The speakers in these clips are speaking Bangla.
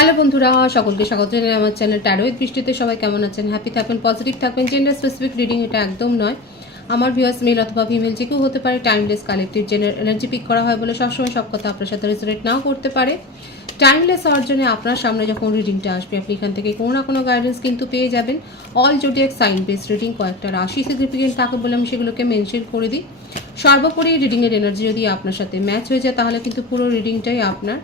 হ্যালো বন্ধুরা, সকলকে স্বাগত জানাই আমার চ্যানেল ট্যারোয়েদ দৃষ্টিতে। সবাই কেমন আছেন? হ্যাপি থাকবেন পজিটিভ থাকবেন। জেন্ডার স্পেসিফিক রিডিং এটা একদম নয়। আমার ভিউয়ার্স মেল অথবা ফিমেল যে কেউ হতে পারে timeless collective general energy pick করা হয় বলে সবসময় সব কথা আপনার সাথে রেসোনেট নাও করতে পারে। টাইমলেস হওয়ার জন্য আপনার সামনে যখন রিডিংটা আসবে, আপনি এখান থেকে কোনো না কোনো গাইডেন্স কিন্তু পেয়ে যাবেন। অল যদি এক সাইন বেস রিডিং কয়েকটা রাশি সিগনিফিকেন্ট থাকে বলে আমি সেগুলোকে মেনশন করে দিই। সর্বোপরি রিডিংয়ের এনার্জি যদি আপনার সাথে ম্যাচ হয়ে যায়, তাহলে কিন্তু পুরো রিডিংটাই আপনার।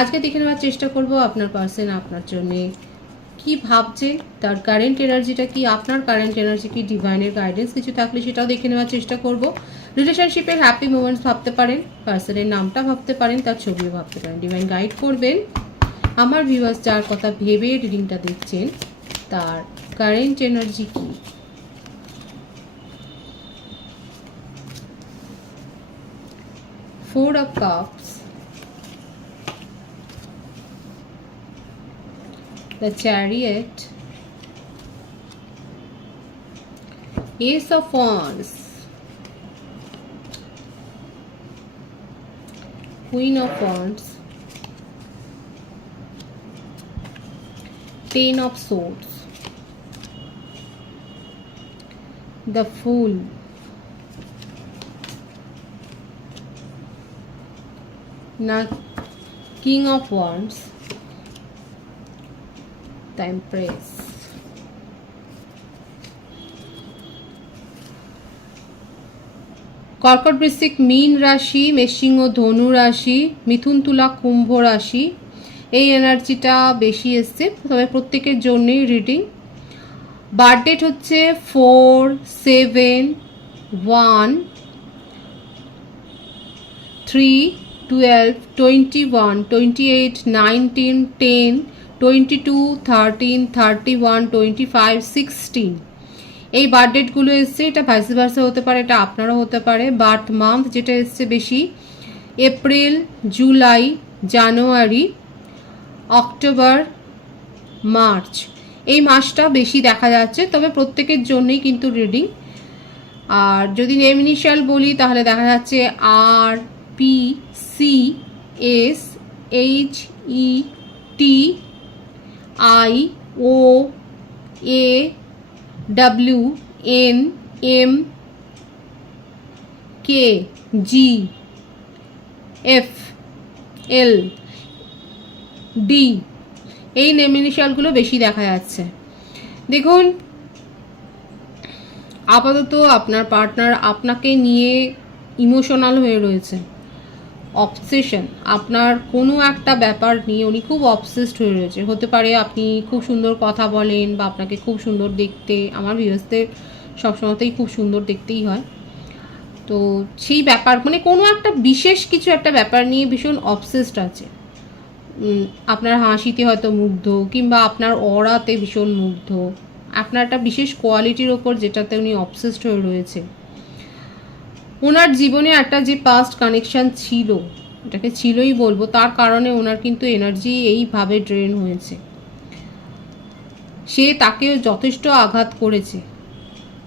আজকে দেখে নেওয়ার চেষ্টা করব আপনার পার্সন আপনার জন্যে কি ভাবছে? তার কারেন্ট এনার্জিটা কি? আপনার কারেন্ট এনার্জি কি? ডিভাইনের গাইডেন্স কিছু থাকলে সেটাও দেখে নেওয়ার চেষ্টা করব। রিলেশনশিপের হ্যাপি মোমেন্টস ভাবতে পারেন পার্সনের নামটা ভাবতে পারেন, তার ছবিও ভাবতে পারেন। ডিভাইন গাইড করবেন। আমার ভিউয়ার্স যার কথা ভেবে রিডিংটা দেখছেন, তার কারেন্ট এনার্জি কি? Four of cups the chariot ace of wands queen of wands ten of swords. The fool. Now king of wands the empress কর্কট বৃশ্চিক মীন রাশি ও ধনু রাশি, মিথুন, তুলা, কুম্ভ রাশি। এই এনার্জিটা বেশি এসছে, তবে প্রত্যেকের জন্যই রিডিং বার্থডেট হচ্ছে four seven one three twelve twenty one twenty eight nineteen ten twenty two thirteen thirty one twenty five sixteen এই বার্থ ডেটগুলো এসছে, এটা ভাইস ভার্সা হতে পারে, এটা আপনারও হতে পারে। বার্থ মান্থ যেটা এসছে বেশি April July January October March এই মাসটা বেশি দেখা যাচ্ছে, তবে প্রত্যেকের জন্যই কিন্তু রিডিং আর যদি নেম ইনিশিয়াল বলি, তাহলে দেখা যাচ্ছে আর P C S H E T I O A W N M K G F L D এই নেম ইনিশিয়ালগুলো বেশি দেখা যাচ্ছে। দেখুন, আপাতত আপনার পার্টনার আপনাকে নিয়ে ইমোশনাল হয়ে রয়েছে। অবসেশন আপনার কোনো একটা ব্যাপার নিয়ে উনি খুব অবসেসড হয়ে রয়েছে। হতে পারে আপনি খুব সুন্দর কথা বলেন বা আপনাকে খুব সুন্দর দেখতে, আমার ভিউসদের সবসময়তেই খুব সুন্দর দেখতেই হয়। তো সেই ব্যাপার মানে কোনো একটা বিশেষ কিছু একটা ব্যাপার নিয়ে ভীষণ অবসেসড আছে। আপনার হাসিতে হয়তো মুগ্ধ কিংবা আপনার অরাতে ভীষণ মুগ্ধ। আপনার একটা বিশেষ কোয়ালিটির ওপর যেটাতে উনি অবসেসড হয়ে রয়েছে। ওনার জীবনে একটা যে পাস্ট কানেকশন ছিল, এটাকে ছিলই বলব, তার কারণে ওনার কিন্তু এনার্জি এইভাবে ড্রেন হয়েছে। সে তাকে যথেষ্ট আঘাত করেছে।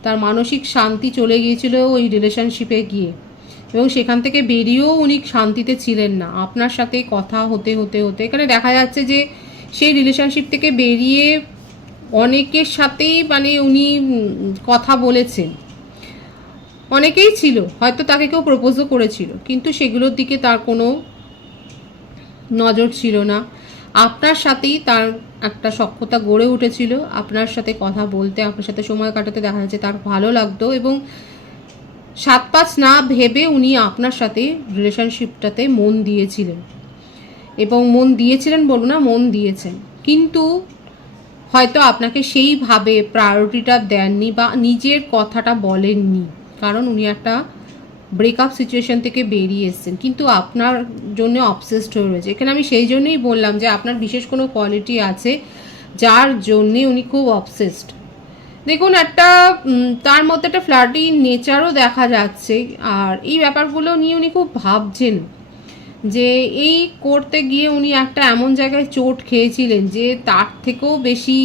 তার মানসিক শান্তি চলে গিয়েছিল ওই রিলেশনশিপে গিয়ে। এবং সেখান থেকে বেরিয়েও উনি শান্তিতে ছিলেন না। আপনার সাথে কথা হতে হতে হতে। এখানে দেখা যাচ্ছে যে সেই রিলেশনশিপ থেকে বেরিয়ে অনেকের সাথেই মানে উনি কথা বলেছেন। অনেকেই ছিল, হয়তো তাকে কেউ প্রপোজও করেছিল, কিন্তু সেগুলোর দিকে তার কোনো নজর ছিল না। আপনার সাথেই তার একটা সক্ষতা গড়ে উঠেছিল, আপনার সাথে কথা বলতে, আপনার সাথে সময় কাটাতে দেখা যাচ্ছে তার ভালো লাগতো এবং সাত পাঁচ না ভেবে উনি আপনার সাথে রিলেশনশিপটাতে মন দিয়েছিলেন। এবং মন দিয়েছিলেন বলব না, মন দিয়েছেন। কিন্তু হয়তো আপনাকে সেইভাবে প্রায়োরিটিটা দেননি বা নিজের কথাটা বলেননি। কারণ উনি একটা ব্রেকআপ সিচুয়েশন থেকে বেরিয়ে এসেছেন। কিন্তু আপনার জন্য অবসেসড হয়ে রয়েছে। এখানে আমি সেই জন্যই বললাম যে আপনার বিশেষ কোনো কোয়ালিটি আছে যার জন্যে উনি খুব অবসেসড দেখুন, একটা তার মধ্যে একটা ফ্ল্যাটি নেচারও দেখা যাচ্ছে। আর এই ব্যাপারগুলো নিয়ে উনি খুব ভাবছেন যে এই করতে গিয়ে উনি একটা এমন জায়গায় চোট খেয়েছিলেন যে তার থেকেও বেশি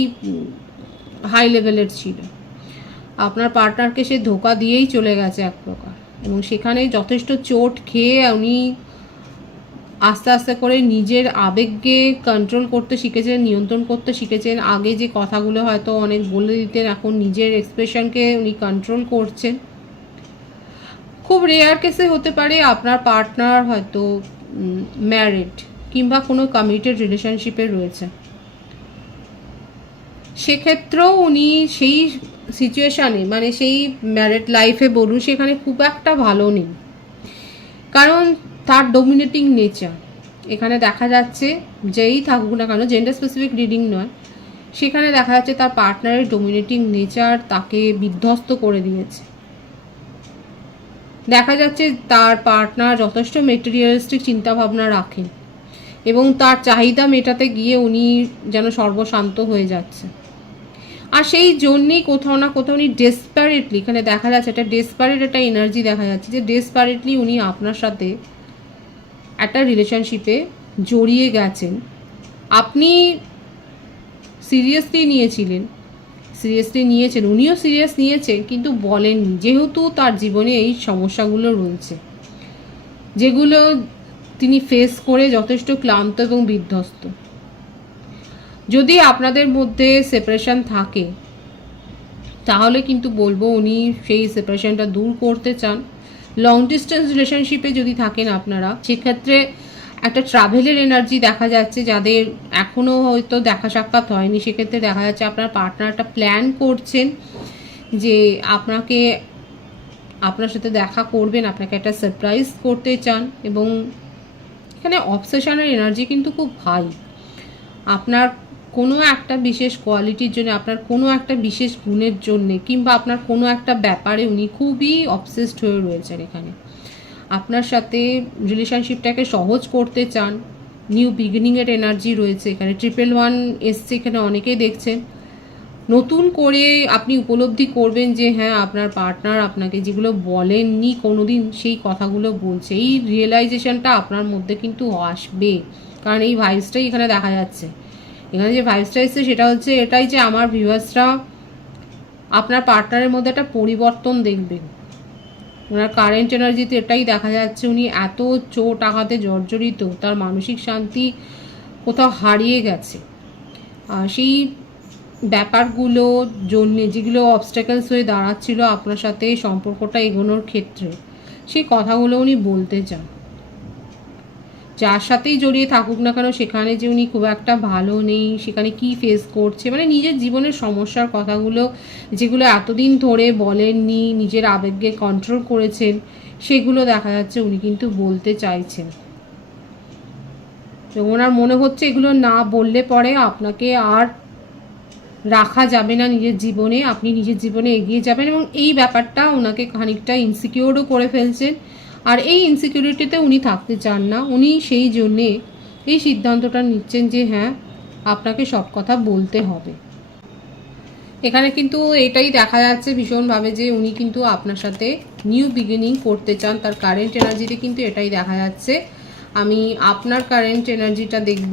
হাই লেভেলের ছিল। আপনার পার্টনারকে সে ধোকা দিয়েই চলে গেছে এক প্রকার। এবং সেখানে যথেষ্ট চোট খেয়ে উনি আস্তে আস্তে করে নিজের আবেগকে কন্ট্রোল করতে শিখেছেন, নিয়ন্ত্রণ করতে শিখেছেন। আগে যে কথাগুলো হয়তো অনেক বলে দিতেন, এখন নিজের এক্সপ্রেশনকে উনি কন্ট্রোল করছেন। খুব রেয়ার কেসে হতে পারে আপনার পার্টনার হয়তো ম্যারিড কিংবা কোনো কমিটেড রিলেশনশিপে রয়েছে। সেক্ষেত্রেও উনি সেই সিচুয়েশানে মানে সেই ম্যারেড লাইফে বলুন, সেখানে খুব একটা ভালো নেই। কারণ তার ডোমিনেটিং নেচার এখানে দেখা যাচ্ছে, যেই থাকুক না কেন জেন্ডার স্পেসিফিক রিডিং নয়, সেখানে দেখা যাচ্ছে তার পার্টনারের ডোমিনেটিং নেচার তাকে বিধ্বস্ত করে দিয়েছে। দেখা যাচ্ছে তার পার্টনার যথেষ্ট মেটেরিয়ালিস্টিক চিন্তাভাবনা রাখেন এবং তার চাহিদা মেটাতে গিয়ে উনি যেন সর্বশান্ত হয়ে যাচ্ছে। আর সেই জন্যেই কোথাও না কোথাও উনি ডেসপারেটলি এখানে দেখা যাচ্ছে একটা ডেসপারেট একটা এনার্জি দেখা যাচ্ছে যে ডেসপারেটলি উনি আপনার সাথে একটা রিলেশনশিপে জড়িয়ে গেছেন। আপনি সিরিয়াসলি নিয়েছিলেন সিরিয়াসলি নিয়েছেন, উনিও সিরিয়াস নিয়েছেন, কিন্তু বলেননি। যেহেতু তার জীবনে এই সমস্যাগুলো রয়েছে, যেগুলো তিনি ফেস করে যথেষ্ট ক্লান্ত এবং বিধ্বস্ত। যদি আপনাদের মধ্যে সেপারেশন থাকে, তাহলে কিন্তু বলব উনি সেই সেপারেশনটা দূর করতে চান। লং ডিস্টেন্স রিলেশনশিপে যদি থাকেন আপনারা, সেক্ষেত্রে একটা ট্রাভেলের এনার্জি দেখা যাচ্ছে যাদের এখনও হয়তো দেখা সাক্ষাৎ হয়নি। সেক্ষেত্রে দেখা যাচ্ছে আপনার পার্টনার একটা প্ল্যান করছেন যে আপনাকে আপনার সাথে দেখা করবেন, আপনাকে একটা সারপ্রাইজ করতে চান এবং এখানে অবসেশনের এনার্জি কিন্তু খুব হাই আপনার কোনো একটা বিশেষ কোয়ালিটির জন্য, আপনার কোনো একটা বিশেষ গুণের জন্যে কিংবা আপনার কোনো একটা ব্যাপারে উনি খুবই অবসেসড হয়ে রয়েছেন এখানে। আপনার সাথে রিলেশনশিপটাকে সহজ করতে চান নিউ বিগিনিংয়ের এনার্জি রয়েছে এখানে। ট্রিপল ওয়ান এসছে এখানে, অনেকেই দেখছেন। নতুন করে আপনি উপলব্ধি করবেন যে হ্যাঁ আপনার পার্টনার আপনাকে যেগুলো বলেননি, কোনোদিন সেই কথাগুলো বলছে। এই রিয়েলাইজেশনটা আপনার মধ্যে কিন্তু আসবে। কারণ এই ভাইসটাই এখানে দেখা যাচ্ছে। এখানে যে ভাইবসটা এসছে সেটা হচ্ছে এটাই যে আমার ভিউয়ার্সরা আপনার পার্টনারের মধ্যে একটা পরিবর্তন দেখবেন। ওনার কারেন্ট এনার্জিতে এটাই দেখা যাচ্ছে, উনি এত চোট আঘাতে জর্জরিত, তার মানসিক শান্তি কোথাও হারিয়ে গেছে। আর সেই ব্যাপারগুলো জন্যে, যেগুলো অবস্টাকেলস হয়ে দাঁড়াচ্ছিল আপনার সাথে সম্পর্কটা এগোনোর ক্ষেত্রে, সেই কথাগুলো উনি বলতে চান। যার সাথেই জড়িয়ে থাকুক না কেন, সেখানে যে উনি খুব একটা ভালো নেই, সেখানে কি ফেস করছে মানে নিজের জীবনের সমস্যার কথাগুলো যেগুলো এতদিন ধরে বলেননি, নিজের আবেগকে কন্ট্রোল করেছেন, সেগুলো দেখা যাচ্ছে উনি কিন্তু বলতে চাইছেন। তো ওনার মনে হচ্ছে এগুলো না বললে পরে আপনাকে আর রাখা যাবে না নিজের জীবনে, আপনি নিজের জীবনে এগিয়ে যাবেন এবং এই ব্যাপারটা ওনাকে খানিকটা ইনসিকিওরও করে ফেলছেন। আর এই ইনসিকিউরিটিতে উনি থাকতে চান না। উনি সেই জন্যে এই সিদ্ধান্তটা নিচ্ছেন যে হ্যাঁ আপনাকে সব কথা বলতে হবে। এখানে কিন্তু এটাই দেখা যাচ্ছে ভীষণভাবে যে, উনি কিন্তু আপনার সাথে নিউ বিগিনিং করতে চান। তার কারেন্ট এনার্জিতে কিন্তু এটাই দেখা যাচ্ছে। আমি আপনার কারেন্ট এনার্জিটা দেখব।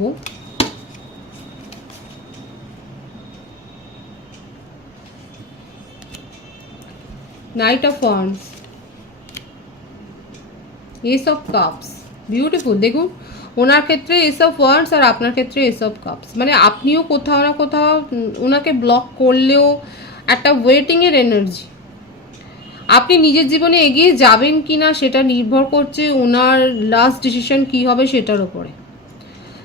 Knight of wands ace of cups beautiful দেখুন, ওনার ক্ষেত্রে এস অফ ওয়ার্ডস আর আপনার ক্ষেত্রে এস অফ কাপস মানে আপনিও কোথাও না কোথাও ওনাকে ব্লক করলেও একটা ওয়েটিংয়ের এনার্জি আপনি নিজের জীবনে এগিয়ে যাবেন কি না সেটা নির্ভর করছে ওনার লাস্ট ডিসিশন কি হবে সেটার উপরে।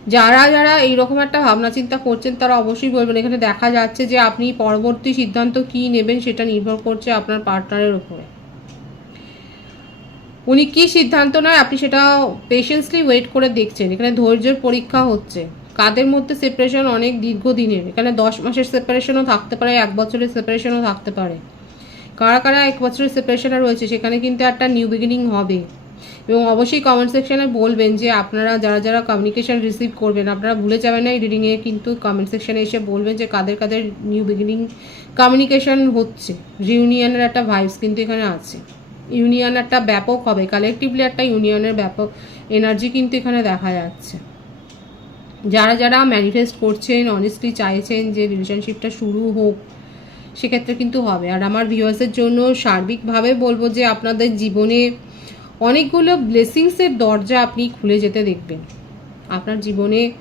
যারা যারা এইরকম একটা ভাবনা চিন্তা করছেন, তারা অবশ্যই বলবেন। এখানে দেখা যাচ্ছে যে আপনি পরবর্তী সিদ্ধান্ত কি নেবেন সেটা নির্ভর করছে আপনার পার্টনারের উপরে। উনি কি সিদ্ধান্ত নেয়, আপনি সেটা পেশেন্সলি ওয়েট করে দেখছেন। এখানে ধৈর্যের পরীক্ষা হচ্ছে। কাদের মধ্যে সেপারেশন অনেক দীর্ঘদিনের? এখানে দশ মাসের সেপারেশনও থাকতে পারে, এক বছরের সেপারেশনও থাকতে পারে। কারা কারা এক বছরের সেপারেশনে রয়েছে, সেখানে কিন্তু একটা নিউ বিগিনিং হবে। এবং অবশ্যই কমেন্ট সেকশানে বলবেন যে আপনারা যারা যারা কমিউনিকেশান রিসিভ করবেন, আপনারা ভুলে যাবেন না এই রিডিংয়ে কিন্তু কমেন্ট সেকশানে এসে বলবেন যে কাদের কাদের নিউ বিগিনিং কমিউনিকেশন হচ্ছে। রিউনিয়নের একটা ভাইবস কিন্তু এখানে আছে। ইউনিয়ন একটা ব্যাপক হবে কালেকটিভলি একটা ইউনিয়নের ব্যাপক এনার্জি কিন্তু এখানে দেখা যাচ্ছে। যারা যারা ম্যানিফেস্ট করছেন অনেস্টলি চাইছেন যে রিলেশনশিপটা শুরু হোক, সেক্ষেত্রে কিন্তু হবে। আর আমার ভিউয়ার্সের জন্য সার্বিকভাবে বলব যে আপনাদের জীবনে অনেকগুলো ব্লেসিংসের দরজা আপনি খুলে যেতে দেখবেন। আপনার জীবনে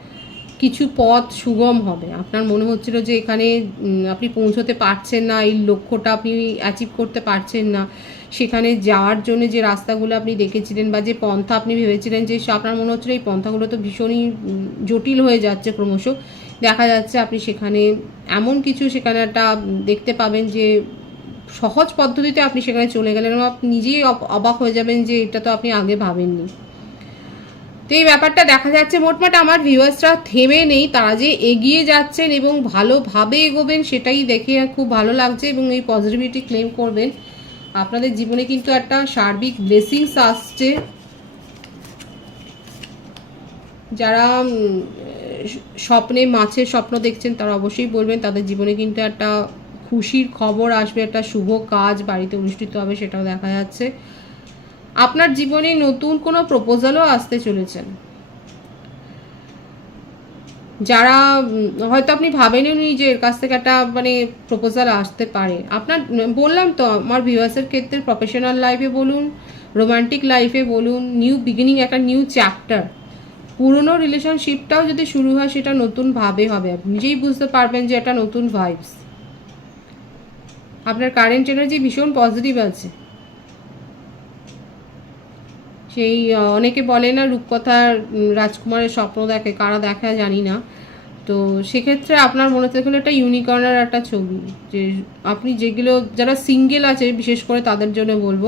কিছু পথ সুগম হবে। আপনার মনে হচ্ছিল যে এখানে আপনি পৌঁছতে পারছেন না, এই লক্ষ্যটা আপনি অ্যাচিভ করতে পারছেন না। সেখানে যাওয়ার জন্য যে রাস্তাগুলো আপনি দেখেছিলেন বা যে পন্থা আপনি ভেবেছিলেন যে আপনার মনে হচ্ছিল এই পন্থাগুলো তো ভীষণই জটিল হয়ে যাচ্ছে ক্রমশ, দেখা যাচ্ছে আপনি সেখানে এমন কিছু সেখানে একটা দেখতে পাবেন যে সহজ পদ্ধতিতে আপনি সেখানে চলে গেলেন এবং আপনি নিজেই অব- অবাক হয়ে যাবেন যে এটা তো আপনি আগে ভাবেননি। তো এই ব্যাপারটা দেখা যাচ্ছে মোটমাট আমার ভিউয়ার্সরা থেমে নেই, তারা যে এগিয়ে যাচ্ছেন এবং ভালোভাবে এগোবেন সেটাই দেখে খুব ভালো লাগছে এবং এই পজিটিভিটি ক্লেম করবেন। আপনাদের জীবনে কিন্তু একটা সার্বিক ব্লেসিংস আসছে। যারা স্বপ্নে, মাছের স্বপ্ন দেখছেন, তারা অবশ্যই বলবেন, তাদের জীবনে কিন্তু একটা খুশির খবর আসবে, একটা শুভ কাজ বাড়িতে অনুষ্ঠিত হবে, সেটাও দেখা যাচ্ছে। আপনার জীবনে নতুন কোনো প্রপোজালও আসতে চলেছেন। যারা হয়তো আপনি ভাবেননি যে এর কাছ থেকে একটা মানে প্রপোজাল আসতে পারে। আপনার, বললাম তো, আমার ভিউয়ার্সের ক্ষেত্রে প্রফেশনাল লাইফে বলুন রোমান্টিক লাইফে বলুন নিউ বিগিনিং একটা নিউ চ্যাপ্টার পুরনো রিলেশনশিপটাও যদি শুরু হয়, সেটা নতুনভাবে হবে। আপনি নিজেই বুঝতে পারবেন যে এটা নতুন ভাইবস আপনার কারেন্ট এনার্জি ভীষণ পজিটিভ আছে। সেই অনেকে বলে না রূপকথার রাজকুমারের স্বপ্ন দেখে, কারা দেখা জানি না। তো সেক্ষেত্রে আপনার মনে থেকে হলো একটা ইউনিকর্নার একটা ছবি, যে আপনি যেগুলো, যারা সিঙ্গেল আছে, বিশেষ করে তাদের জন্য বলব,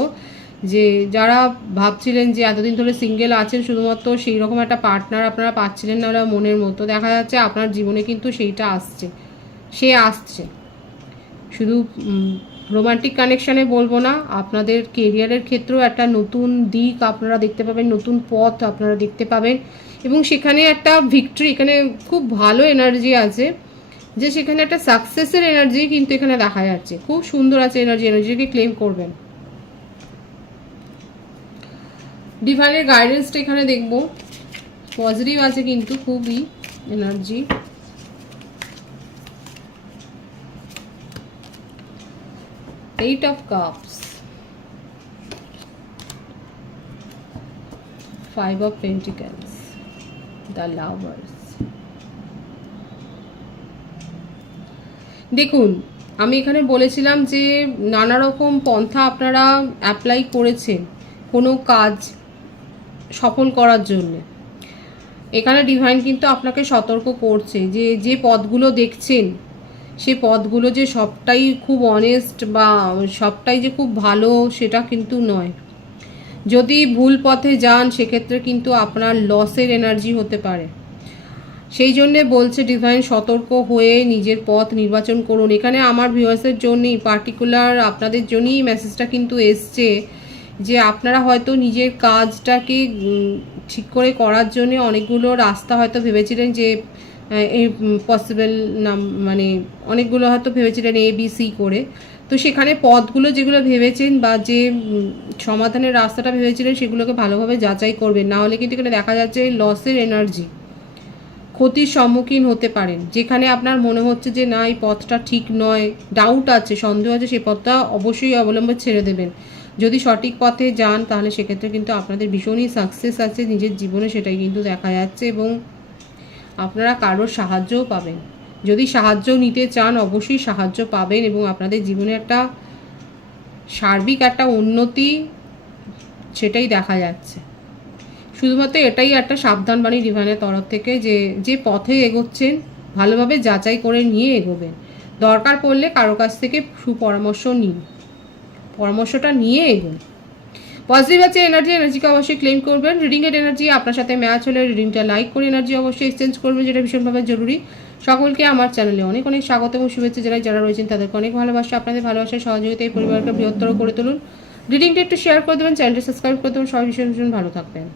যে যারা ভাবছিলেন যে এতদিন ধরে সিঙ্গেল আছেন, শুধুমাত্র সেই রকম একটা পার্টনার আপনারা পাচ্ছিলেন না ওরা মনের মতো, দেখা যাচ্ছে আপনার জীবনে কিন্তু সেইটা আসছে, সে আসছে। শুধু রোমান্টিক কানেকশানে বলব না। আপনাদের কেরিয়ারের ক্ষেত্রেও একটা নতুন দিক আপনারা দেখতে পাবেন, নতুন পথ আপনারা দেখতে পাবেন। এবং সেখানে একটা ভিক্টরি এখানে খুব ভালো এনার্জি আছে। যে সেখানে একটা সাকসেসের এনার্জি কিন্তু এখানে দেখা যাচ্ছে। খুব সুন্দর আছে এনার্জি এনার্জিকে ক্লেম করবেন। ডিভাইনের গাইডেন্সটা এখানে দেখব। পজিটিভ আছে কিন্তু, খুবই energy eight of cups. Five of pentacles. The lovers. দেখুন, আমি এখানে বলেছিলাম যে নানা রকম পন্থা আপনারা অ্যাপ্লাই করেছেন কোনো কাজ সফল করার জন্য। এখানে ডিভাইন কিন্তু আপনাকে সতর্ক করছে যে যে পথগুলো দেখছেন সে পথগুলো যে সবটাই খুব অনেস্ট বা সবটাই যে খুব ভালো, সেটা কিন্তু নয়। যদি ভুল পথে যান, সেক্ষেত্রে কিন্তু আপনার লসের এনার্জি হতে পারে। সেই জন্যে বলছে ডিভাইন সতর্ক হয়ে নিজের পথ নির্বাচন করুন। এখানে আমার ভিউয়ার্সের জন্যই পার্টিকুলার আপনাদের জন্যই মেসেজটা কিন্তু এসছে যে আপনারা হয়তো নিজের কাজটাকে ঠিক করে করার জন্য অনেকগুলো রাস্তা হয়তো ভেবেছিলেন যে এই পসিবল নাম মানে অনেকগুলো হয়তো ভেবেছিলেন এ বি সি করে। তো সেখানে পথগুলো যেগুলো ভেবেছেন বা যে সমাধানের রাস্তাটা ভেবেছিলেন সেগুলোকে ভালোভাবে যাচাই করবেন। না হলে কিন্তু এখানে দেখা যাচ্ছে লসের এনার্জি ক্ষতির সম্মুখীন হতে পারেন। যেখানে আপনার মনে হচ্ছে যে, না, এই পথটা ঠিক নয় ডাউট আছে, সন্দেহ আছে সেই পথটা অবশ্যই অবলম্বন ছেড়ে দেবেন। যদি সঠিক পথে যান, তাহলে সেক্ষেত্রে কিন্তু আপনাদের ভীষণই সাকসেস আছে। নিজের জীবনে সেটাই কিন্তু দেখা যাচ্ছে এবং আপনারা কারোর সাহায্যও পাবেন। যদি সাহায্য নিতে চান, অবশ্যই সাহায্য পাবেন এবং আপনাদের জীবনে একটা সার্বিক, একটা উন্নতি সেটাই দেখা যাচ্ছে। শুধুমাত্র এটাই একটা সাবধান বাণী তরফ থেকে যে যে পথে এগোচ্ছেন, ভালোভাবে যাচাই করে নিয়ে এগোবেন। দরকার পড়লে কারও কাছ থেকে সুপরামর্শ নিন। পরামর্শটা নিয়ে এগোন। পজিটিভ আছে এনার্জি এনার্জিকে অবশ্যই ক্লেম করবেন। রিডিংয়ের এনার্জি আপনার সাথে ম্যাচ হলে রিডিংটা লাইক করে এনার্জি অবশ্যই এক্সচেঞ্জ করবেন, যেটা ভীষণভাবে জরুরি। সকলকে আমার চ্যানেলে অনেক অনেক স্বাগত এবং শুভেচ্ছা যারা যারা রয়েছেন তাদেরকে অনেক ভালোবাসা, আপনাদের ভালোবাসার সহযোগিতা এই পরিবারকে বৃহত্তর করে তুলুন। রিডিংটা একটু শেয়ার করে দেবেন চ্যানেলটি সাবস্ক্রাইব করে দেবেন। সবাই ভীষণ ভীষণ ভালো থাকবেন।